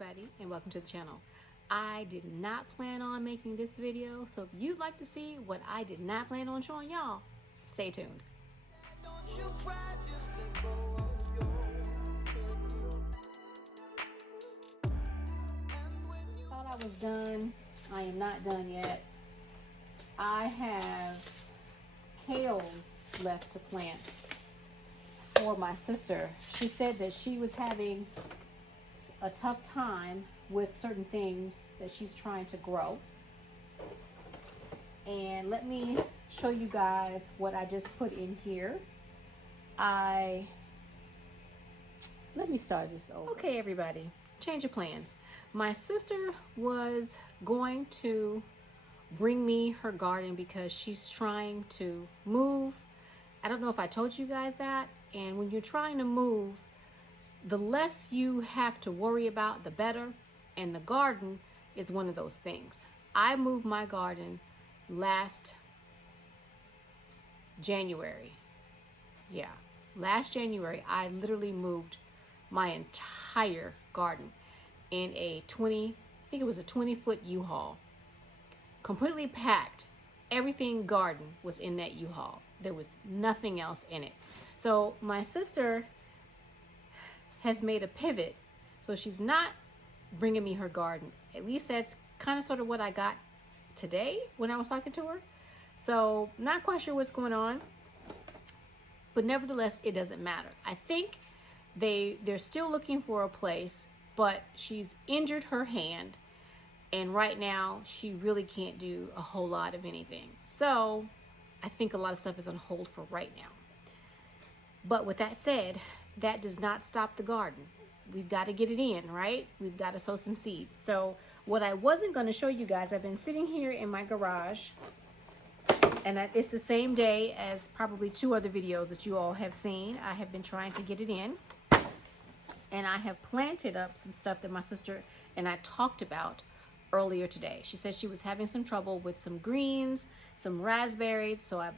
everybody, and welcome to the channel. I did not plan on making this video, so if you'd like to see what I did not plan on showing y'all, stay tuned. Thought I was done. I am not done yet. I have kales left to plant for my sister. She said that she was having a tough time with certain things that she's trying to grow. And let me show you guys what I just put in here. Let me start this over. Okay, everybody, change of plans. My sister was going to bring me her garden because she's trying to move. I don't know if I told you guys that. And when you're trying to move, the less you have to worry about, the better. And the garden is one of those things. I moved my garden last January. Yeah, last January, I literally moved my entire garden in a 20-foot U-Haul. Completely packed. Everything garden was in that U-Haul. There was nothing else in it. So my sister has made a pivot. So she's not bringing me her garden. At least that's kind of sort of what I got today when I was talking to her. So not quite sure what's going on. But nevertheless, it doesn't matter. I think they're still looking for a place, but she's injured her hand. And right now, she really can't do a whole lot of anything. So I think a lot of stuff is on hold for right now. But with that said, that does not stop the garden. We've got to get it in, right? We've got to sow some seeds. So what I wasn't going to show you guys, I've been sitting here in my garage, and it's the same day as probably 2 other videos that you all have seen. I have been trying to get it in, and I have planted up some stuff that my sister and I talked about earlier today. She said she was having some trouble with some greens, some raspberries, so I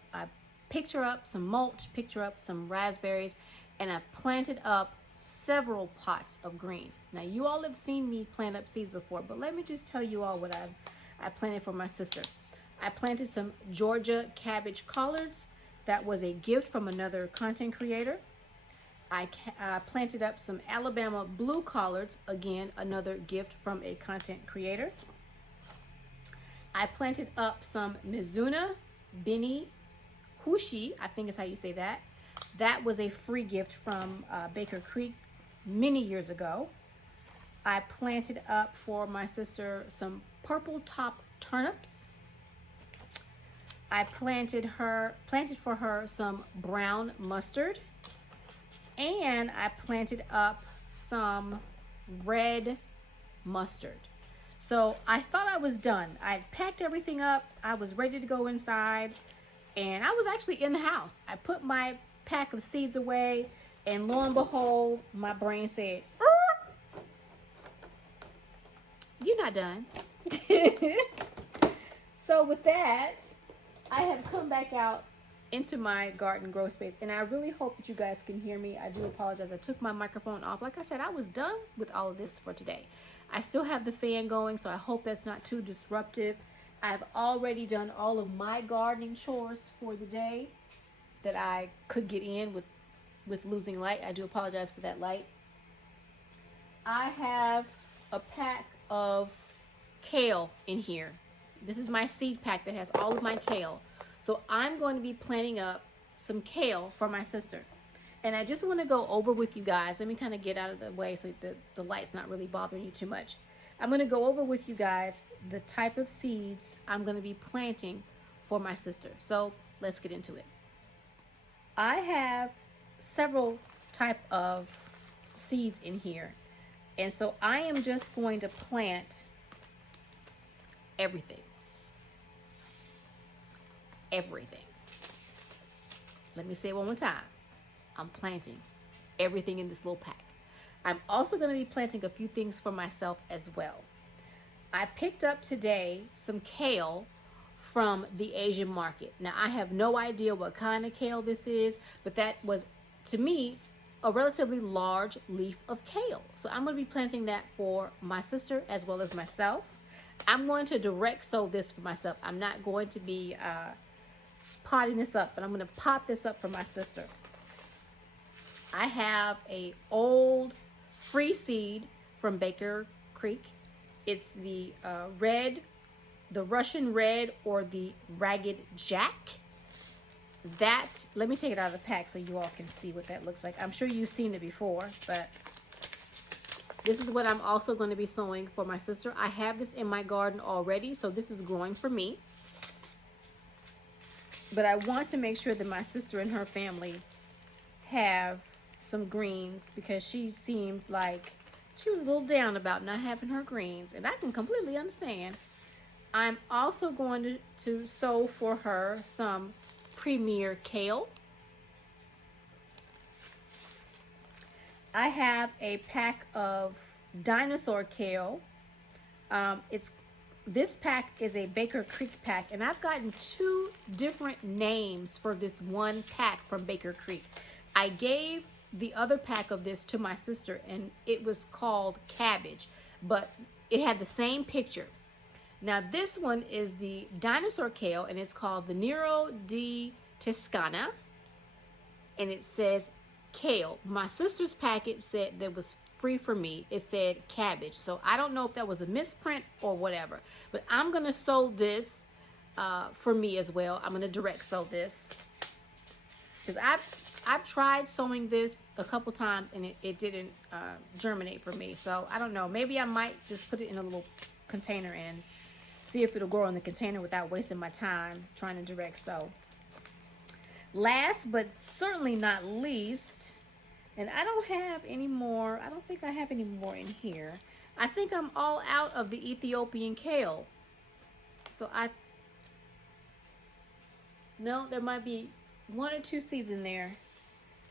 picked her up some mulch, picked her up some raspberries, and I planted up several pots of greens. Now, you all have seen me plant up seeds before, but let me just tell you all what I planted for my sister. I planted some Georgia cabbage collards. That was a gift from another content creator. I planted up some Alabama blue collards, again, another gift from a content creator. I planted up some Mizuna Bini Hushi, I think is how you say that. That was a free gift from Baker Creek many years ago. I planted up for my sister some purple top turnips. I planted for her some brown mustard. And I planted up some red mustard. So I thought I was done. I packed everything up. I was ready to go inside. And I was actually in the house. I put my pack of seeds away. And lo and behold, my brain said, "You're not done." So with that, I have come back out into my garden grow space, and I really hope that you guys can hear me. I do apologize. I took my microphone off. Like I said, I was done with all of this for today. I still have the fan going, so I hope that's not too disruptive. I've already done all of my gardening chores for the day that I could get in with losing light. I do apologize for that light. I have a pack of kale in here. This is my seed pack that has all of my kale. So I'm going to be planting up some kale for my sister. And I just want to go over with you guys. Let me kind of get out of the way so the light's not really bothering you too much. I'm going to go over with you guys the type of seeds I'm going to be planting for my sister. So let's get into it. I have several type of seeds in here. And so I am just going to plant everything. Everything. Let me say it one more time. I'm planting everything in this little pack. I'm also going to be planting a few things for myself as well. I picked up today some kale from the Asian market. Now, I have no idea what kind of kale this is, but that was, to me, a relatively large leaf of kale. So I'm going to be planting that for my sister as well as myself. I'm going to direct sow this for myself. I'm not going to be potting this up, but I'm going to pot this up for my sister. I have a old free seed from Baker Creek. It's the the Russian red, or the Ragged Jack. That, let me take it out of the pack so you all can see what that looks like. I'm sure you've seen it before, but this is what I'm also going to be sowing for my sister. I have this in my garden already, so this is growing for me. But I want to make sure that my sister and her family have some greens, because she seemed like she was a little down about not having her greens, and I can completely understand. I'm also going to sow for her some Premier Kale. I have a pack of Dinosaur Kale. This pack is a Baker Creek pack, and I've gotten 2 different names for this one pack from Baker Creek. I gave the other pack of this to my sister, and it was called Cabbage, but it had the same picture. Now this one is the Dinosaur Kale, and it's called the Nero di Toscana, and it says kale. My sister's packet said that was free for me. It said cabbage, so I don't know if that was a misprint or whatever, but I'm gonna sow this for me as well. I'm gonna direct sow this, because I've tried sowing this a couple times and it didn't germinate for me. So I don't know, maybe I might just put it in a little container and see if it'll grow in the container without wasting my time trying to direct sow. Last but certainly not least, and I don't have any more, I don't think I have any more in here. I think I'm all out of the Ethiopian kale. So no, there might be 1 or 2 seeds in there.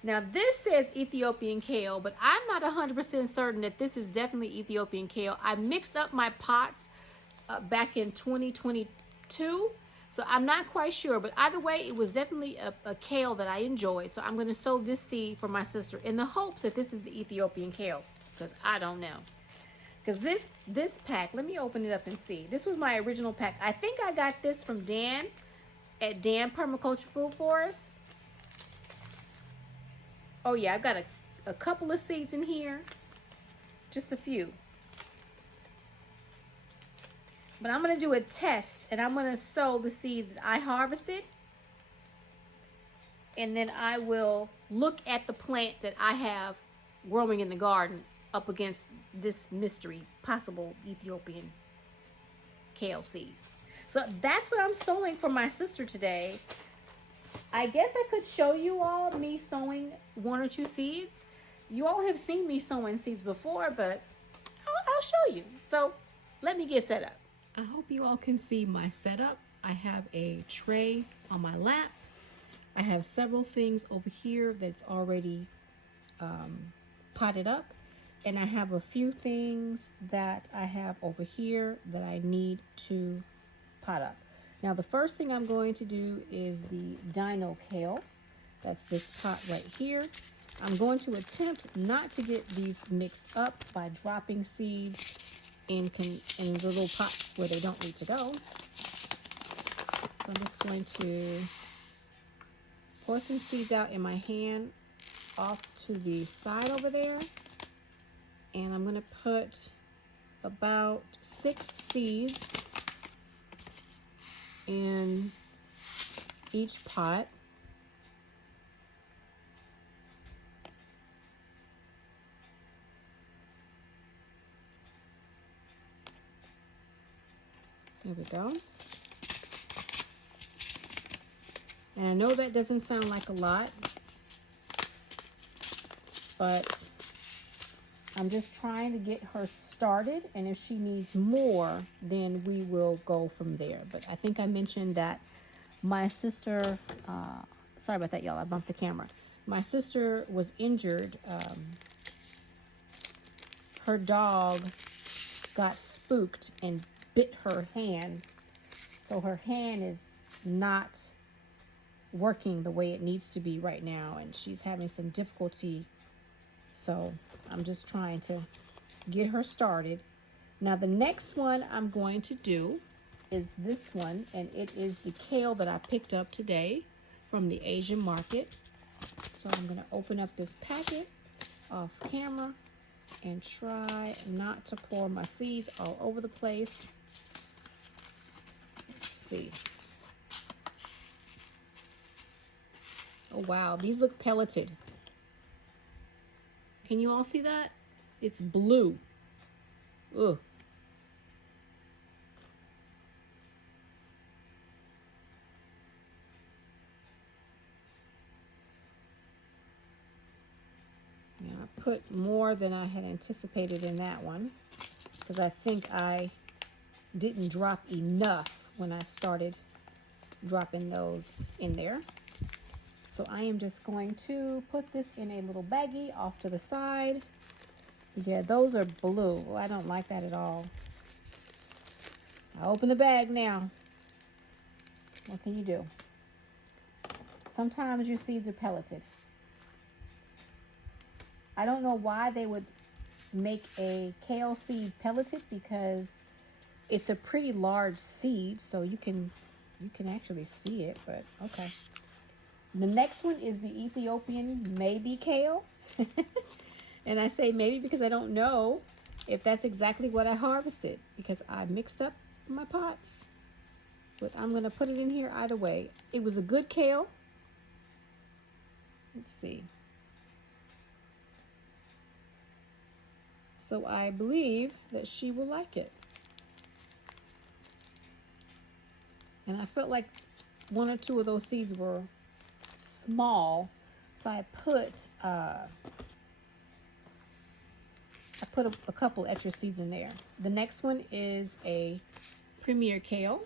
Now this says Ethiopian kale, but I'm not 100% certain that this is definitely Ethiopian kale. I mixed up my pots back in 2022, so I'm not quite sure, but either way, it was definitely a kale that I enjoyed. So I'm going to sow this seed for my sister in the hopes that this is the Ethiopian kale, because I don't know. Because this pack, let me open it up and see. This was my original pack. I think I got this from Dan at Dan Permaculture Food Forest. Oh yeah, I've got a couple of seeds in here, just a few. But I'm going to do a test, and I'm going to sow the seeds that I harvested. And then I will look at the plant that I have growing in the garden up against this mystery, possible Ethiopian kale seed. So that's what I'm sowing for my sister today. I guess I could show you all me sowing 1 or 2 seeds. You all have seen me sowing seeds before, but I'll show you. So let me get set up. I hope you all can see my setup. I have a tray on my lap. I have several things over here that's already potted up. And I have a few things that I have over here that I need to pot up. Now the first thing I'm going to do is the Dino Kale. That's this pot right here. I'm going to attempt not to get these mixed up by dropping seeds in the little pots where they don't need to go. So I'm just going to pour some seeds out in my hand off to the side over there. And I'm going to put about 6 seeds in each pot. There we go. And I know that doesn't sound like a lot, but I'm just trying to get her started, and if she needs more, then we will go from there. But I think I mentioned that my sister, sorry about that, y'all, I bumped the camera. My sister was injured. Her dog got spooked and bit her hand. So her hand is not working the way it needs to be right now, and she's having some difficulty So I'm just trying to get her started. Now the next one I'm going to do is this one, and it is the kale that I picked up today from the Asian market. So I'm going to open up this packet off camera and try not to pour my seeds all over the place. Let's see. Oh wow, these look pelleted. Can you all see that? It's blue. Ugh. Now, I put more than I had anticipated in that one because I think I didn't drop enough when I started dropping those in there. So I am just going to put this in a little baggie off to the side. Yeah, those are blue. Well, I don't like that at all. I open the bag now. What can you do? Sometimes your seeds are pelleted. I don't know why they would make a kale seed pelleted because it's a pretty large seed, so you can actually see it, but okay. The next one is the Ethiopian maybe kale. And I say maybe because I don't know if that's exactly what I harvested because I mixed up my pots. But I'm going to put it in here either way. It was a good kale. Let's see. So I believe that she will like it. And I felt like one or two of those seeds were small, so I put a couple extra seeds in there. The next one is a Premier Kale.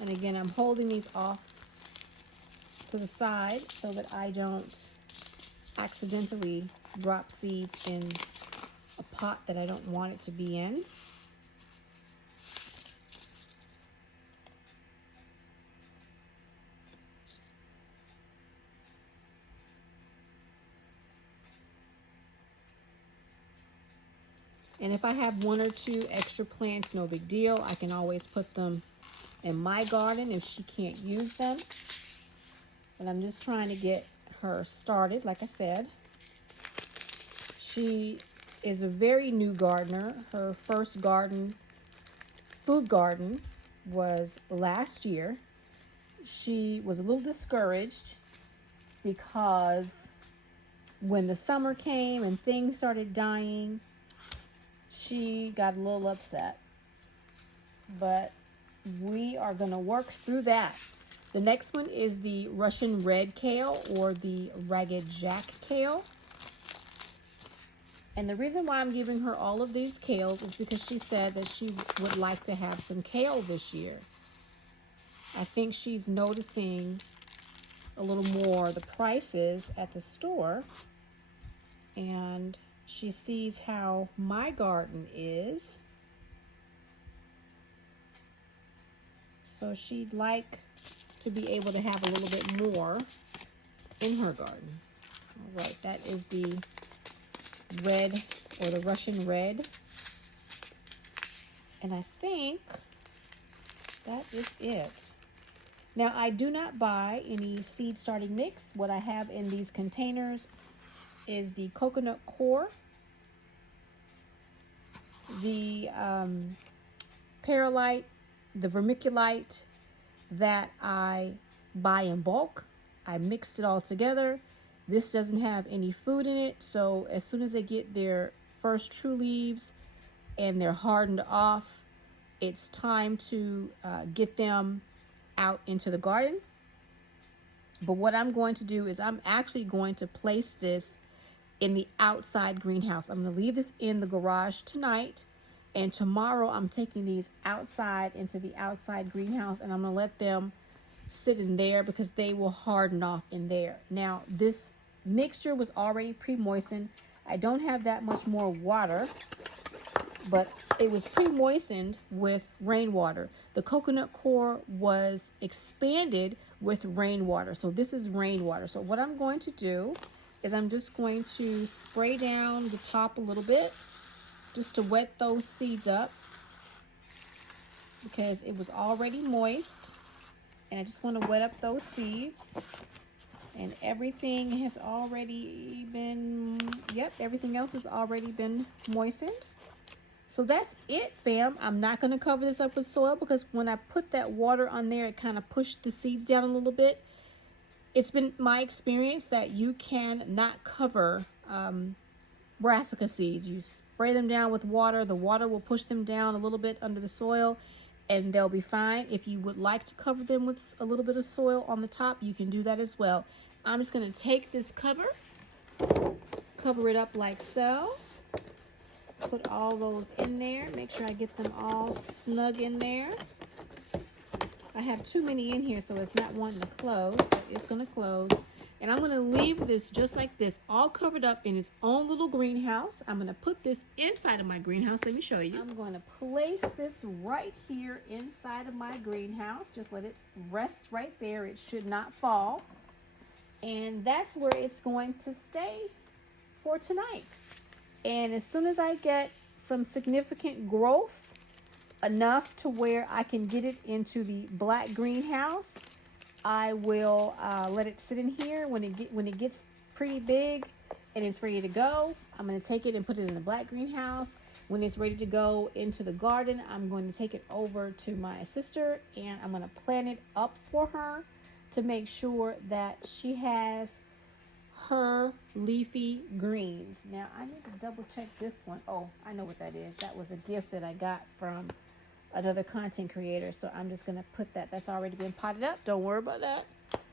And again, I'm holding these off to the side so that I don't accidentally drop seeds in a pot that I don't want it to be in. And if I have one or two extra plants, no big deal. I can always put them in my garden if she can't use them. But I'm just trying to get her started, like I said. She is a very new gardener. Her first garden, food garden, was last year. She was a little discouraged because when the summer came and things started dying, she got a little upset. But we are going to work through that. The next one is the Russian red kale, or the Ragged Jack kale. And the reason why I'm giving her all of these kales is because she said that she would like to have some kale this year. I think she's noticing a little more the prices at the store, and she sees how my garden is. So she'd like to be able to have a little bit more in her garden. All right, that is the red, or the Russian red. And I think that is it. Now, I do not buy any seed starting mix. What I have in these containers is the coconut core, the perlite, the vermiculite that I buy in bulk. I mixed it all together. This doesn't have any food in it, so as soon as they get their first true leaves and they're hardened off, it's time to get them out into the garden. But what I'm going to do is I'm actually going to place this in the outside greenhouse. I'm going to leave this in the garage tonight, and tomorrow I'm taking these outside into the outside greenhouse, and I'm going to let them sit in there because they will harden off in there. Now, this mixture was already pre-moistened. I don't have that much more water, but it was pre-moistened with rainwater. The coconut core was expanded with rainwater. So this is rainwater. So what I'm going to do is I'm just going to spray down the top a little bit just to wet those seeds up because it was already moist. And I just want to wet up those seeds. And everything has already been, yep, everything else has already been moistened. So that's it, fam. I'm not going to cover this up with soil because when I put that water on there, it kind of pushed the seeds down a little bit. It's been my experience that you can not cover brassica seeds. You spray them down with water. The water will push them down a little bit under the soil and they'll be fine. If you would like to cover them with a little bit of soil on the top, you can do that as well. I'm just going to take this cover it up like so. Put all those in there. Make sure I get them all snug in there. I have too many in here, so it's not wanting to close, but it's going to close. And I'm going to leave this just like this, all covered up in its own little greenhouse. I'm going to put this inside of my greenhouse. Let me show you. I'm going to place this right here inside of my greenhouse. Just let it rest right there. It should not fall. And that's where it's going to stay for tonight. And as soon as I get some significant growth, enough to where I can get it into the black greenhouse, I will let it sit in here. When it gets pretty big and it's ready to go, I'm going to take it and put it in the black greenhouse. When it's ready to go into the garden, I'm going to take it over to my sister and I'm going to plant it up for her to make sure that she has her leafy greens. Now I need to double check this one. Oh, I know what that is. That was a gift that I got from another content creator. So I'm just going to put that. That's already been potted up. Don't worry about that.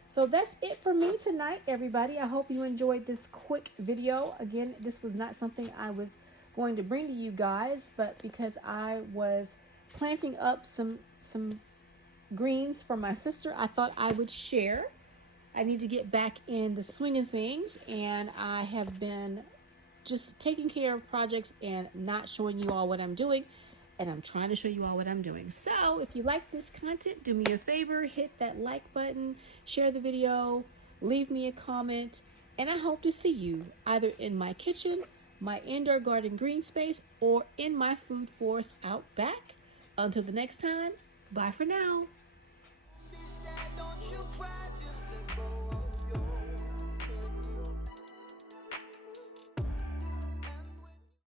So that's it for me tonight, everybody. I hope you enjoyed this quick video. Again, this was not something I was going to bring to you guys, but because I was planting up some greens for my sister, I thought I would share. I need to get back in the swing of things, and I have been just taking care of projects and not showing you all what I'm doing, and I'm trying to show you all what I'm doing. So if you like this content, do me a favor, hit that like button, share the video, leave me a comment, and I hope to see you either in my kitchen, my indoor garden green space, or in my food forest out back. Until the next time, bye for now.